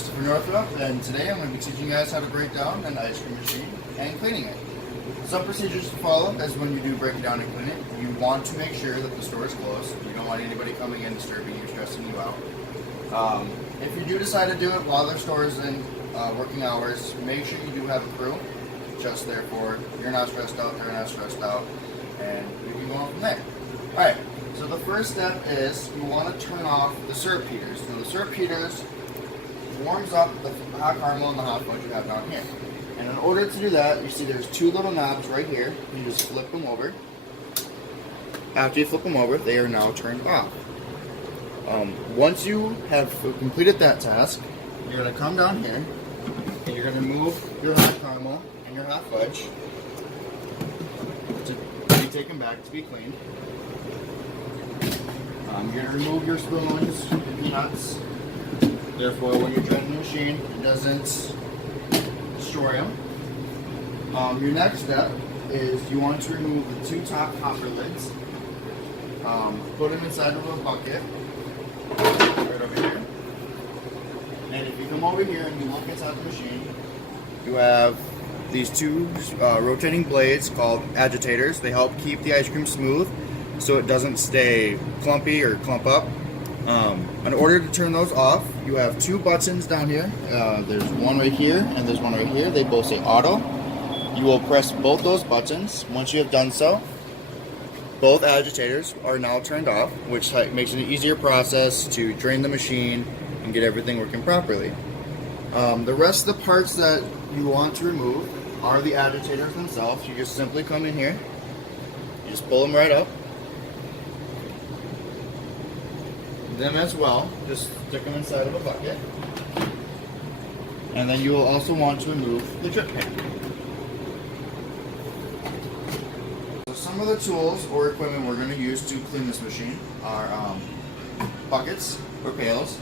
Christopher Northrup, and today I'm going to be teaching you guys how to break down an ice cream machine and cleaning it. Some procedures to follow is when you do break it down and clean it, you want to make sure that the store is closed. You don't want anybody coming in, disturbing you, stressing you out. If you do decide to do it while their store is in working hours, make sure you do have a crew, just therefore you're not stressed out, they're not stressed out, and you can go on from there. Alright, so the first step is you want to turn off the syrup heaters. So the syrup heaters warms up the hot caramel and the hot fudge you have down here. And in order to do that, you see there's two little knobs right here. You just flip them over. After you flip them over, they are now turned off. Once you have completed that task, you're going to come down here and you're going to move your hot caramel and your hot fudge to be taken back to be cleaned. You're going to remove your spoons, your peanuts. Therefore, when you're draining the machine, it doesn't destroy them. Your next step is you want to remove the two top hopper lids. Put them inside of a bucket, right over here. And if you come over here and you look inside the machine, you have these two rotating blades called agitators. They help keep the ice cream smooth so it doesn't stay clumpy or clump up. In order to turn those off, you have two buttons down here. There's one right here and there's one right here. They both say auto. You will press both those buttons. Once you have done so, both agitators are now turned off, which makes it an easier process to drain the machine and get everything working properly. The rest of the parts that you want to remove are the agitators themselves. You just simply come in here, you just pull them right up. Them as well, just stick them inside of a bucket. And then you will also want to remove the drip pan. So some of the tools or equipment we're going to use to clean this machine are buckets or pails.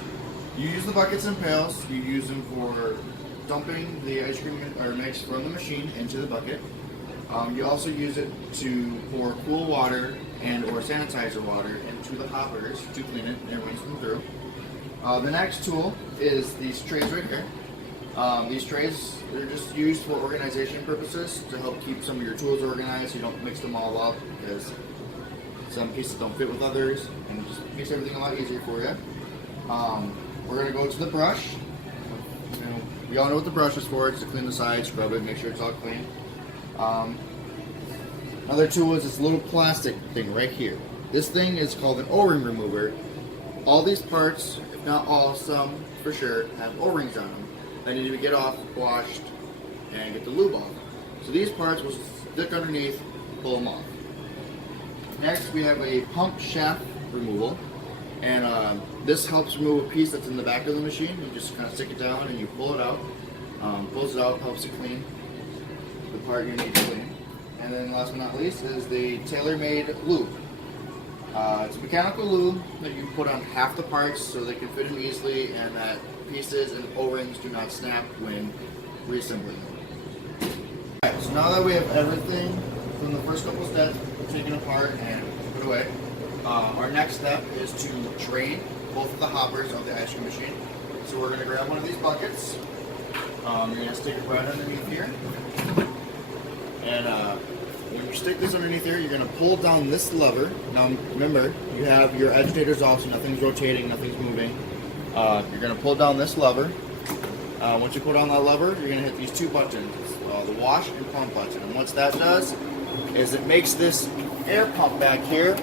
You use the buckets and pails, you use them for dumping the ice cream or mix from the machine into the bucket. You also use it to pour cool water and or sanitizer water into the hoppers to clean it and rinse them through. The next tool is these trays right here. These trays, they're just used for organization purposes to help keep some of your tools organized. You don't mix them all up because some pieces don't fit with others, and it just makes everything a lot easier for you. We're going to go to the brush. We all know what the brush is for. It's to clean the sides, scrub it, make sure it's all clean. Another tool is this little plastic thing right here. This thing is called an O-ring remover. All these parts, if not all, some for sure, have O-rings on them that need to get off, washed, and get the lube off. So these parts will stick underneath, pull them off. Next, we have a pump shaft removal, and this helps remove a piece that's in the back of the machine. You just kind of stick it down and you pull it out. Pulls it out, helps it clean the part you need to clean. And then last but not least is the tailor-made lube. It's a mechanical lube that you put on half the parts so they can fit in easily and that pieces and O-rings do not snap when reassembling them. Alright, so now that we have everything from the first couple steps taken apart and put away, our next step is to drain both of the hoppers of the ice cream machine. So we're going to grab one of these buckets. You're going to stick it right underneath here. And when you stick this underneath here, you're going to pull down this lever. Now remember, you have your agitators off, so nothing's rotating, nothing's moving. You're going to pull down this lever. Once you pull down that lever, you're going to hit these two buttons, the wash and pump button. And what that does is it makes this air pump back here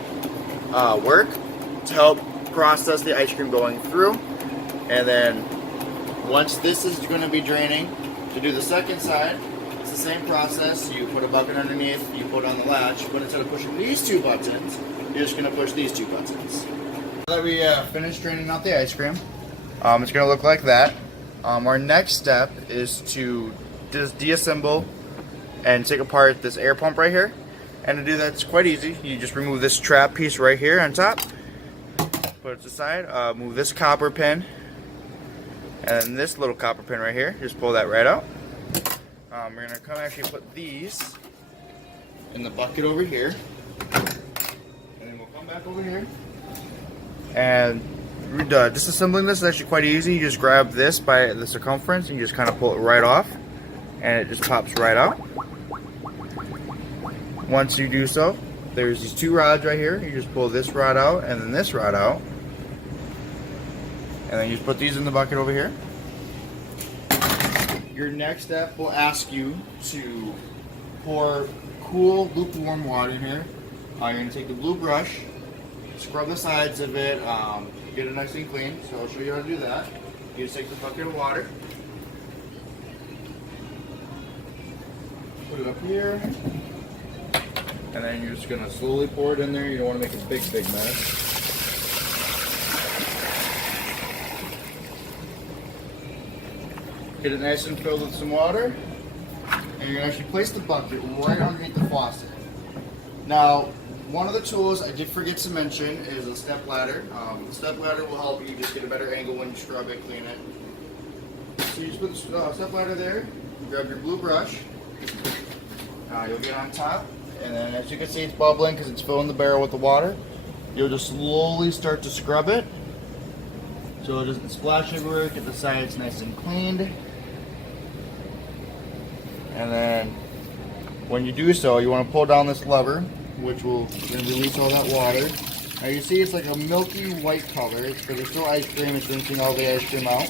work to help process the ice cream going through. And then once this is going to be draining, to do the second side, it's the same process. You put a bucket underneath, you put on the latch, but instead of pushing these two buttons, you're just going to push these two buttons. Now that we finished draining out the ice cream, it's going to look like that. Our next step is to disassemble and take apart this air pump right here. And to do that, it's quite easy. You just remove this trap piece right here on top, put it aside, move this copper pin, and then this little copper pin right here, just pull that right out. We're going to come actually put these in the bucket over here, and then we'll come back over here and disassembling this is actually quite easy. You just grab this by the circumference and you just kind of pull it right off, and it just pops right out. Once you do so, there's these two rods right here. You just pull this rod out and then this rod out, and then you just put these in the bucket over here. Your next step will ask you to pour cool, lukewarm water in here. You're going to take the blue brush, scrub the sides of it, get it nice and clean. So I'll show you how to do that. You just take the bucket of water, put it up here, and then you're just going to slowly pour it in there. You don't want to make a big mess. Get it nice and filled with some water, and you're going to actually place the bucket right underneath the faucet. Now, one of the tools I did forget to mention is a step ladder. The step ladder will help you just get a better angle when you scrub it, clean it. So you just put the step ladder there, you grab your blue brush, you'll get on top, and then as you can see it's bubbling because it's filling the barrel with the water. You'll just slowly start to scrub it so it doesn't splash everywhere, get the sides nice and cleaned. And then when you do so, you want to pull down this lever, which will then release all that water. Now you see it's like a milky white color. It's because there's still ice cream. It's rinsing all the ice cream out.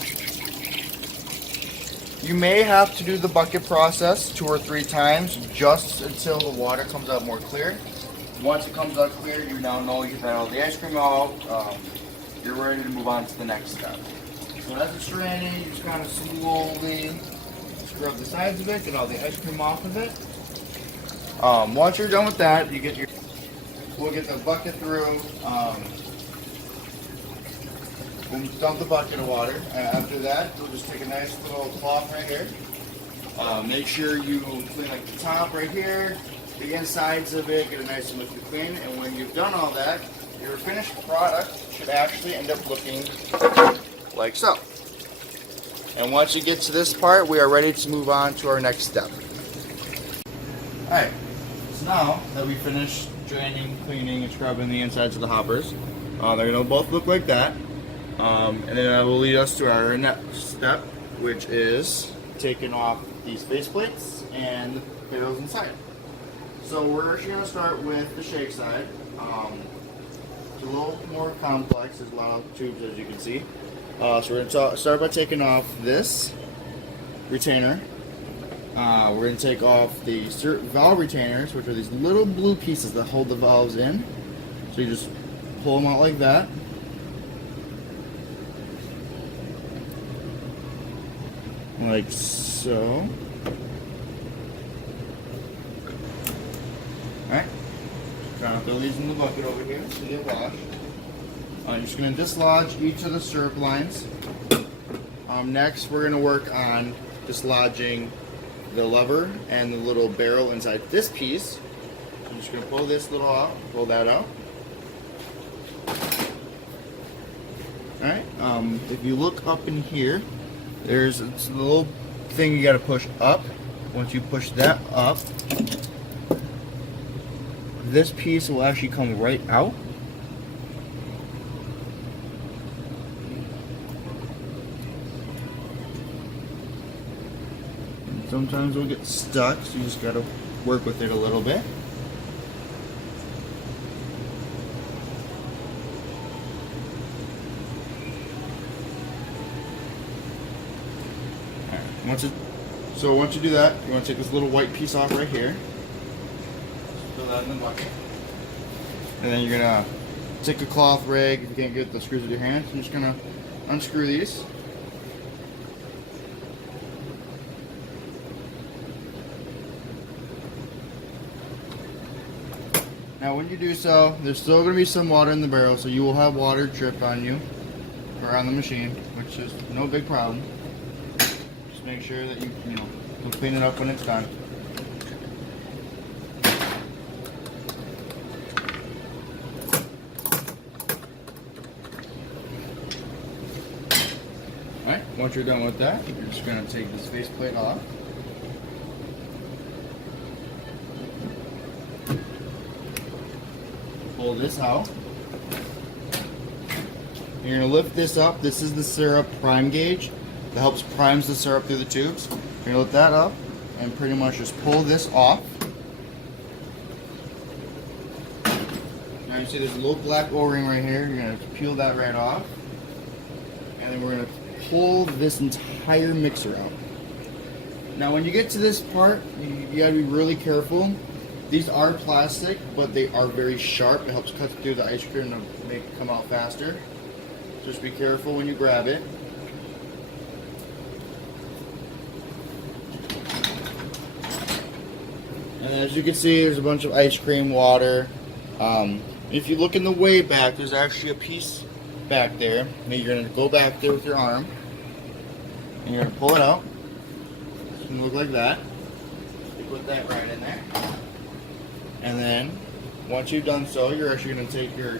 You may have to do the bucket process 2 or 3 times just until the water comes out more clear. Once it comes out clear, you now know you got all the ice cream out. You're ready to move on to the next step. So as it's draining, you just kind of slowly scrub the sides of it, get all the ice cream off of it. Once you're done with that, we'll get the bucket through. We'll dump the bucket of water. After that, we'll just take a nice little cloth right here. Make sure you clean like the top right here, the insides of it, get a nice and liquid clean. And when you've done all that, your finished product should actually end up looking like so. And once you get to this part, we are ready to move on to our next step. Alright, so now that we finished draining, cleaning, and scrubbing the insides of the hoppers, they're going to both look like that. And then that will lead us to our next step, which is taking off these faceplates and the pails inside. So we're actually going to start with the shake side. It's a little more complex. There's a lot of tubes, as you can see. So we're going to start by taking off this retainer. We're going to take off the valve retainers, which are these little blue pieces that hold the valves in. So you just pull them out like that. Like so. Alright. Trying to throw these in the bucket over here to get washed. You're just going to dislodge each of the syrup lines. Next, we're going to work on dislodging the lever and the little barrel inside this piece. I'm just going to pull this little out, pull that out. Alright, if you look up in here, there's a little thing you got to push up. Once you push that up, this piece will actually come right out. Sometimes it'll get stuck, so you just gotta work with it a little bit. Once you do that, you want to take this little white piece off right here. Throw that in the bucket. And then you're gonna take a cloth rag. If you can't get the screws with your hands, you're just gonna unscrew these. Now when you do so, there's still going to be some water in the barrel, so you will have water drip on you, or on the machine, which is no big problem. Just make sure that you'll clean it up when it's done. Alright, once you're done with that, you're just going to take this faceplate off. Pull this out. You're gonna lift this up. This is the syrup prime gauge that helps primes the syrup through the tubes. You're gonna lift that up and pretty much just pull this off. Now you see there's a little black O-ring right here. You're gonna peel that right off. And then we're gonna pull this entire mixer out. Now when you get to this part, you gotta be really careful. These are plastic, but they are very sharp. It helps cut through the ice cream to make it come out faster. Just be careful when you grab it. And as you can see, there's a bunch of ice cream, water. If you look in the way back, there's actually a piece back there. Now you're going to go back there with your arm. And you're going to pull it out. It's going to look like that. You put that right in there. And then, once you've done so, you're actually going to take your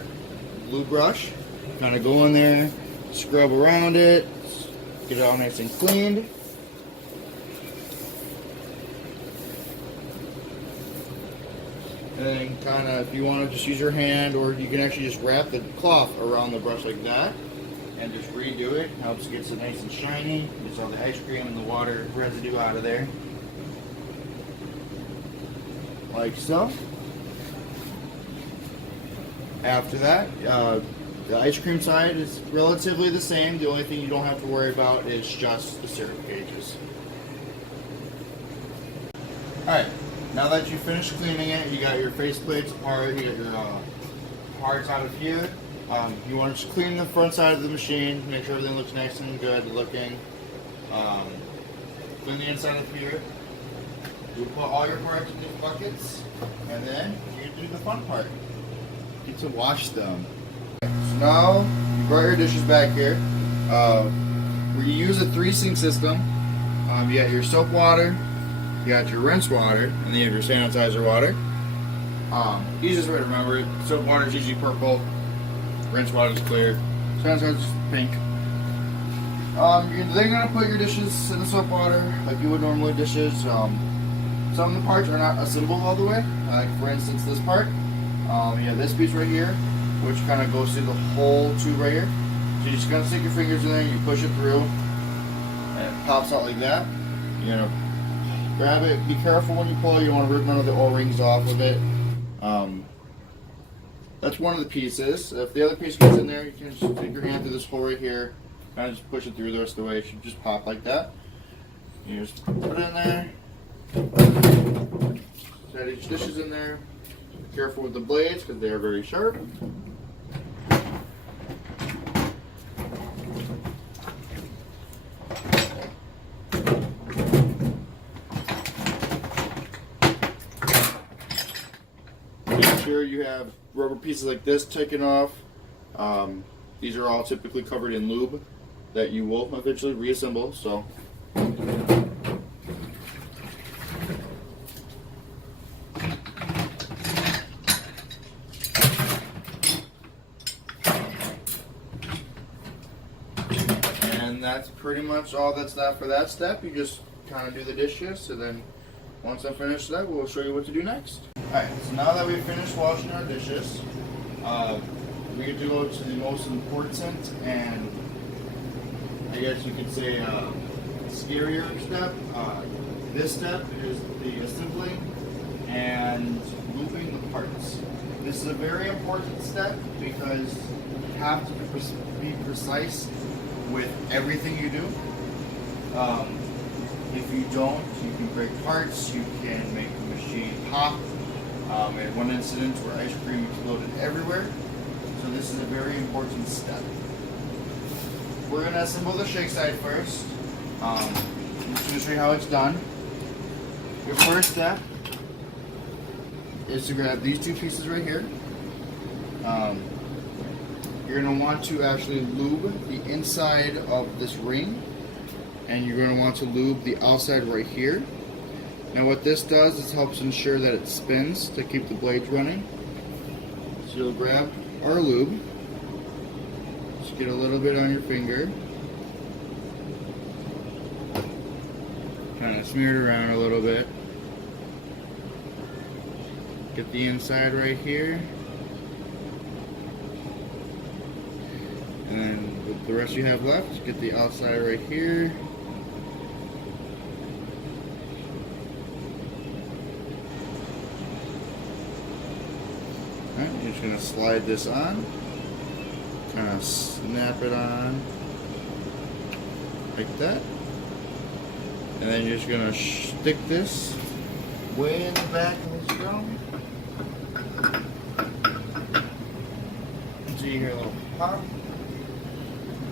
glue brush, kind of go in there, scrub around it, get it all nice and cleaned. And then kind of, if you want to just use your hand, or you can actually just wrap the cloth around the brush like that, and just redo it. Helps get it nice and shiny, gets all the ice cream and the water residue out of there. Like so. After that, the ice cream side is relatively the same. The only thing you don't have to worry about is just the syrup gauges. Alright, now that you finished cleaning it, you got your face plates apart, you got your parts out of here. You want to just clean the front side of the machine, make sure everything looks nice and good looking. Clean the inside of here. You put all your parts in these buckets, and then you do the fun part. Get to wash them. So now you brought your dishes back here. We use a 3-sink system. You got your soap water, you got your rinse water, and then you have your sanitizer water. Easiest way to remember it: soap water is usually purple, rinse water is clear, sanitizer is pink. You're then gonna put your dishes in the soap water like you would normally dishes. Some of the parts are not assembled all the way. Like for instance, this part. You have this piece right here, which kind of goes through the whole tube right here. So you just gotta stick your fingers in there, you push it through, and it pops out like that. You're gonna grab it. Be careful when you pull. You don't want to rip none of the O-rings off of it. That's one of the pieces. If the other piece gets in there, you can just take your hand through this hole right here, kind of just push it through the rest of the way. It should just pop like that. You just put it in there. Set each dishes in there. Be careful with the blades because they are very sharp. Make sure you have rubber pieces like this taken off. These are all typically covered in lube that you will eventually reassemble. So. And that's pretty much all that's left for that step. You just kind of do the dishes, and then once I finish that, we'll show you what to do next. Alright, so now that we've finished washing our dishes, we get to go to the most important and I guess you could say scarier step. This step is the assembling and looping the parts. This is a very important step because you have to be precise with everything you do. If you don't, you can break parts, you can make the machine pop. We had one incident where ice cream exploded everywhere, so this is a very important step. We're going to assemble the shake side first. I'm just going to show you how it's done. Your first step is to grab these two pieces right here. You're going to want to actually lube the inside of this ring, and you're going to want to lube the outside right here. Now what this does is helps ensure that it spins to keep the blades running. So you'll grab our lube, just get a little bit on your finger, kind of smear it around a little bit. Get the inside right here. And then with the rest you have left, get the outside right here. Alright, you're just going to slide this on. Kind of snap it on. Like that. And then you're just going to stick this way in the back of this drum. So you hear a little pop.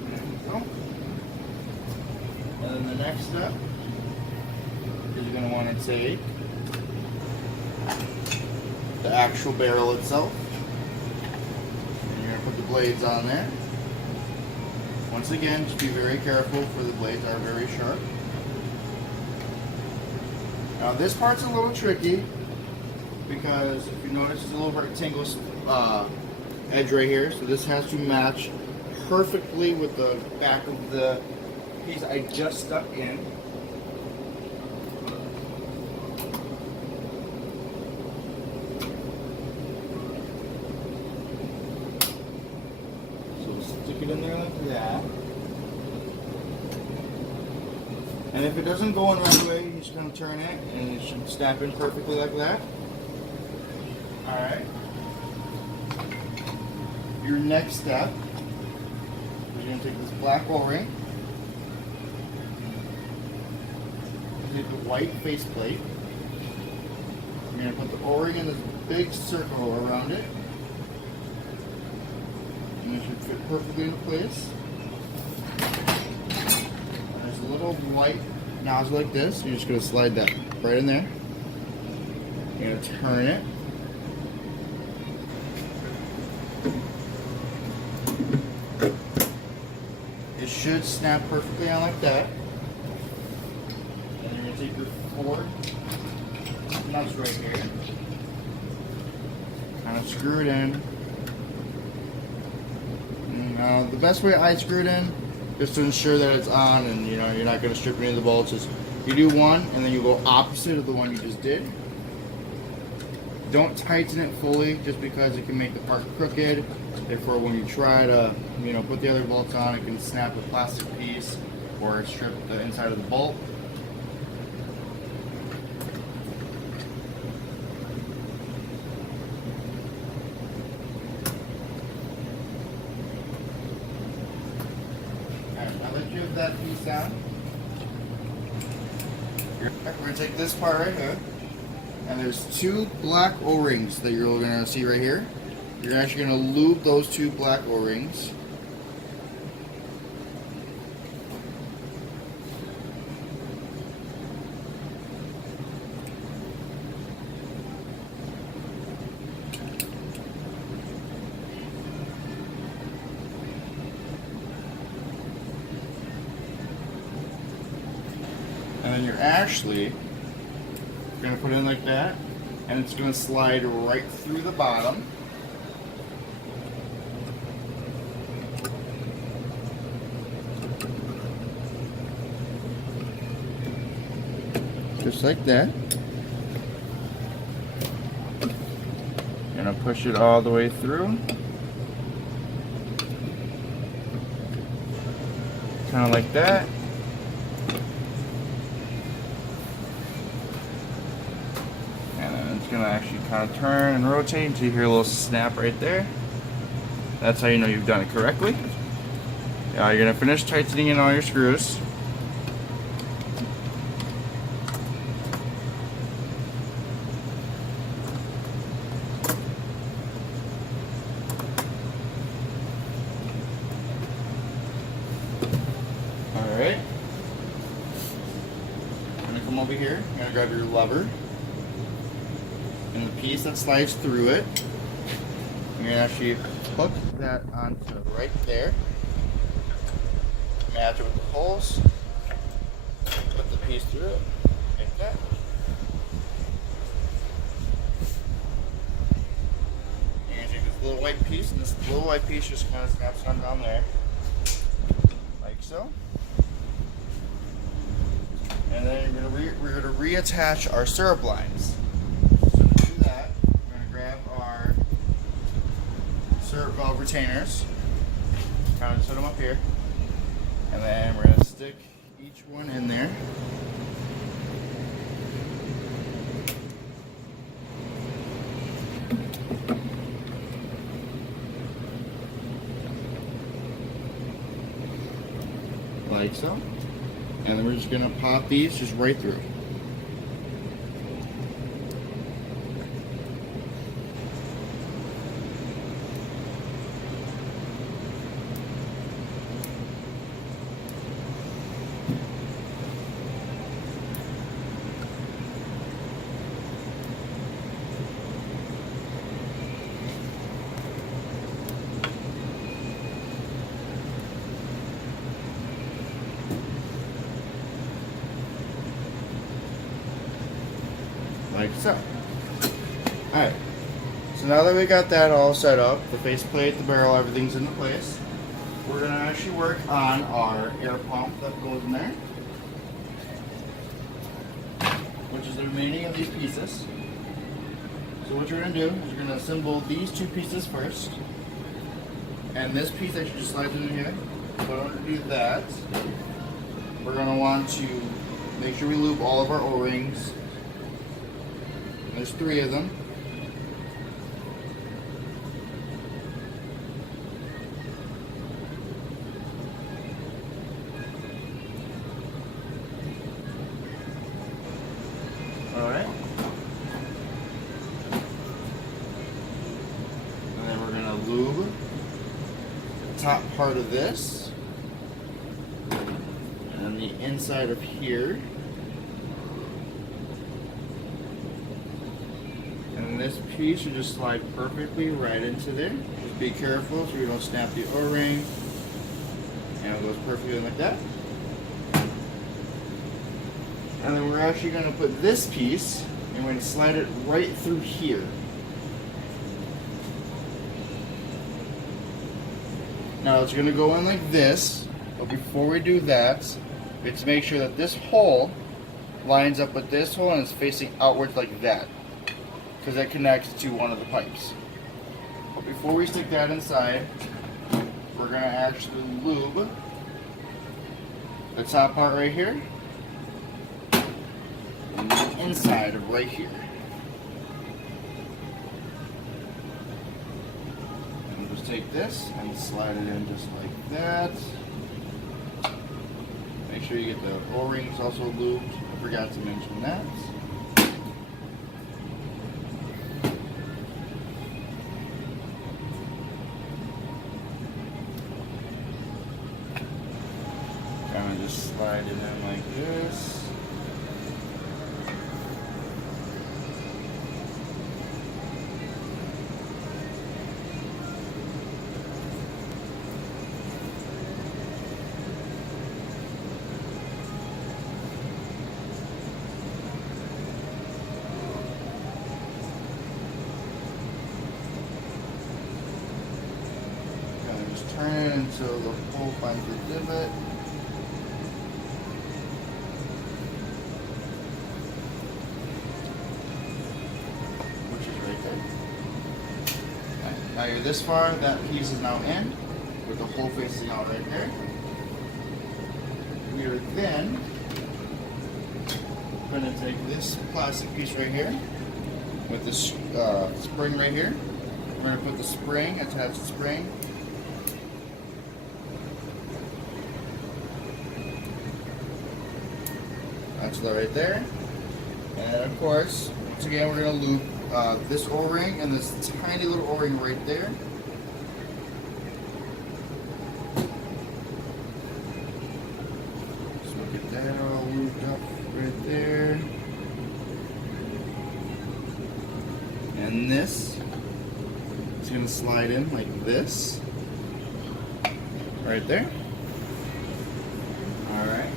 There we go. And then the next step is you're going to want to take the actual barrel itself. And you're going to put the blades on there. Once again, just be very careful for the blades are very sharp. Now this part's a little tricky because if you notice there's a little rectangle edge right here, so this has to match perfectly with the back of the piece I just stuck in. So stick it in there like that. And if it doesn't go in the right way, you're just going to turn it and it should snap in perfectly like that. Alright. Your next step is you're going to take this black O-ring, take the white faceplate, you're going to put the O-ring in this big circle around it, and it should fit perfectly into place. There's a little white nozzle like this, you're just going to slide that right in there. You're going to turn it. It should snap perfectly on like that. And you're going to take your 4 nuts right here, kind of screw it in. Now the best way I screw it in, just to ensure that it's on and you're not going to strip any of the bolts, is you do one and then you go opposite of the one you just did. Don't tighten it fully just because it can make the part crooked. Therefore, when you try to, put the other bolts on, it can snap the plastic piece or strip the inside of the bolt. Alright, now that you have that piece on, we're going to take this part right here, and there's 2 black O-rings that you're going to see right here. You're actually going to lube those 2 black O-rings. And then you're actually going to put it in like that, and it's going to slide right through the bottom. Just like that. Gonna push it all the way through. Kind of like that. And then it's gonna actually kind of turn and rotate until you hear a little snap right there. That's how you know you've done it correctly. Now you're gonna finish tightening in all your screws. Alright. I'm going to come over here. I'm going to grab your lever. And the piece that slides through it, I'm going to actually hook that onto right there. Match it with the holes. Put the piece through it. Like that. And take this little white piece, and this little white piece just kind of snaps on down there. Like so. And then we're going to reattach our syrup lines. So to do that, we're going to grab our syrup valve retainers, kind of set them up here. And then we're going to stick each one in there. Like so. And then we're just going to pop these just right through. Like so. Alright, so now that we got that all set up, the faceplate, the barrel, everything's into place, we're going to actually work on our air pump that goes in there, which is the remaining of these pieces. So what you're going to do is you're going to assemble these two pieces first, and this piece actually just slides in here. But in order to do that, we're going to want to make sure we lube all of our O-rings. There's 3 of them. Alright. And then we're going to lube the top part of this. And the inside of here. And this piece should just slide perfectly right into there. Just be careful so you don't snap the O-ring. And it goes perfectly like that. And then we're actually going to put this piece, and we're going to slide it right through here. Now it's going to go in like this, but before we do that, we have to make sure that this hole lines up with this hole and is facing outwards like that, because that connects to one of the pipes. But before we stick that inside, we're going to actually lube the top part right here and the inside of right here. And just take this and slide it in just like that. Make sure you get the O-rings also lubed. I forgot to mention that. Kind of just slide it in like this. Kind of just turn it until the hole finds the divot. Now you're this far, that piece is now in, with the hole facing out right there. We are then going to take this plastic piece right here, with this spring right here. We're going to put the spring, attach the spring. That's that right there. And of course, once again, we're going to loop this O-ring and this tiny little O-ring right there. So we'll get that all looped up right there. And this is going to slide in like this. Right there. Alright.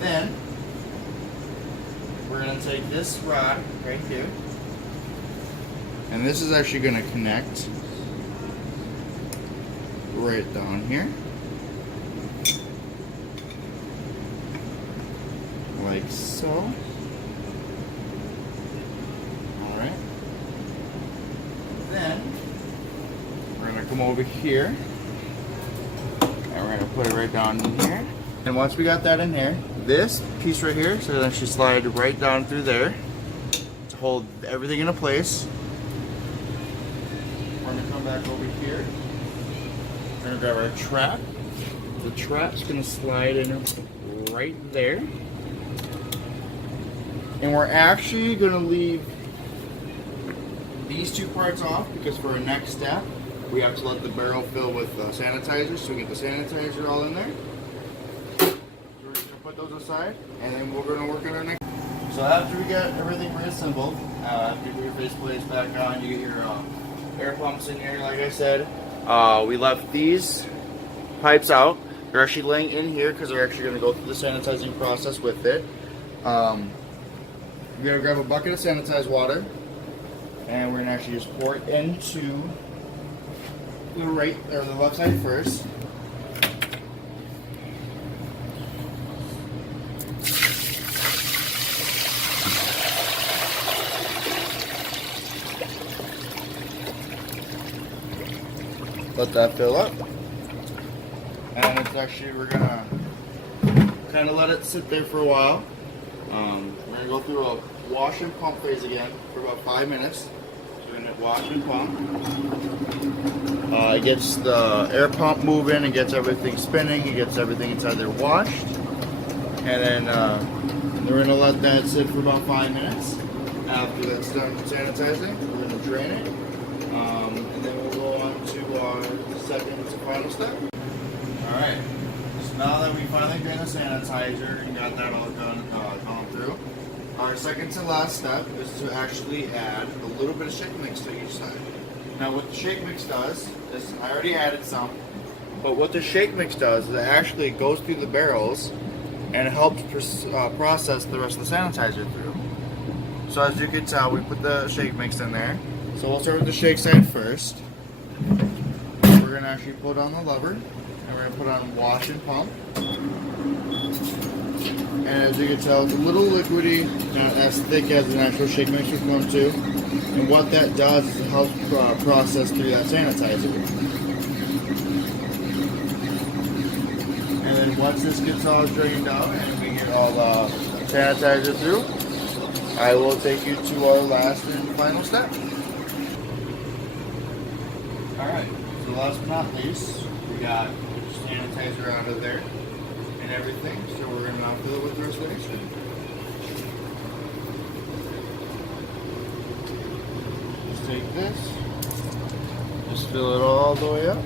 Then we're going to take this rod right here, and this is actually going to connect right down here, like so. Alright. Then we're going to come over here put it right down in here. And once we got that in here, this piece right here, so then she slide right down through there to hold everything into place. We're gonna come back over here. We're gonna grab our trap. The trap's gonna slide in right there. And we're actually gonna leave these two parts off because for our next step, we have to let the barrel fill with sanitizer, so we get the sanitizer all in there. So we're just gonna put those aside, and then we're gonna work on our next. So after we get everything reassembled, after you put your faceplates back on, you get your air pumps in here, like I said. We left these pipes out. They're actually laying in here because they're actually gonna go through the sanitizing process with it. We're gonna grab a bucket of sanitized water, and we're gonna actually just pour it into the right or the left side first. Let that fill up, and it's actually we're gonna kind of let it sit there for a while. We're gonna go through a wash and pump phase again for about 5 minutes. So we're gonna wash and pump. It gets the air pump moving, it gets everything spinning, it gets everything inside there washed. And then we're gonna let that sit for about 5 minutes. After that's done sanitizing, we're gonna drain it. And then we'll go on to our second and final step. Alright, so now that we finally drained the sanitizer and got that all done, gone through, our second to last step is to actually add a little bit of shake mix to each side. Now what the shake mix does is, I already added some, but what the shake mix does is it actually goes through the barrels and it helps process the rest of the sanitizer through. So as you can tell, we put the shake mix in there. So we'll start with the shake side first. We're going to actually put on the lever, and we're going to put on wash and pump. And as you can tell, it's a little liquidy, not as thick as an actual shake mix would come to. And what that does is it helps process through that sanitizer. And then once this gets all drained out and we get all the sanitizer through, I will take you to our last and final step. Alright, so last but not least, we got sanitizer out of there and everything, so we're going to now fill it with the rest of the mixture. Just take this, just fill it all the way up.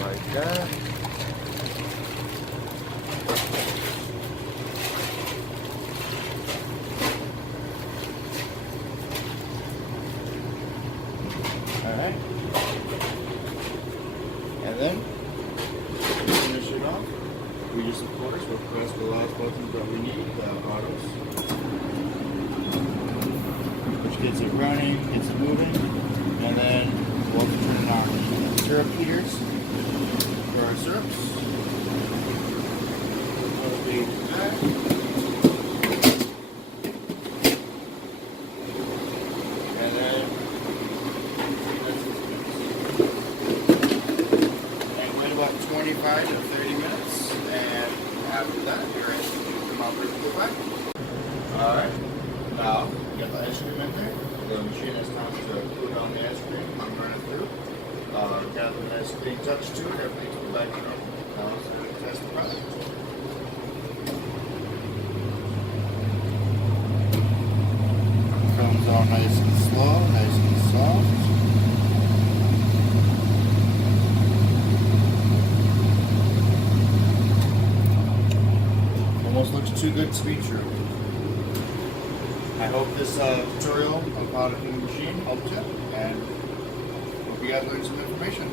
Like that. Alright. And then finish it off. We just of course will press the last buttons that we need, the autos. Which gets it running, gets it moving, and then we'll turn it on. Syrup heaters for our syrups. That'll be that. And then wait about 25 to 30 minutes, and after that you're ready to come out with the back. Alright, now we got the ice cream in there. The machine has time to cool down the ice cream and run it through. Got a nice clean touch to it, everything's put back in. Now it's going to test the product. Comes all nice and slow, nice and soft. Almost looks too good to be true. I hope this tutorial of how to do the machine helped you, and hope you guys learned some information.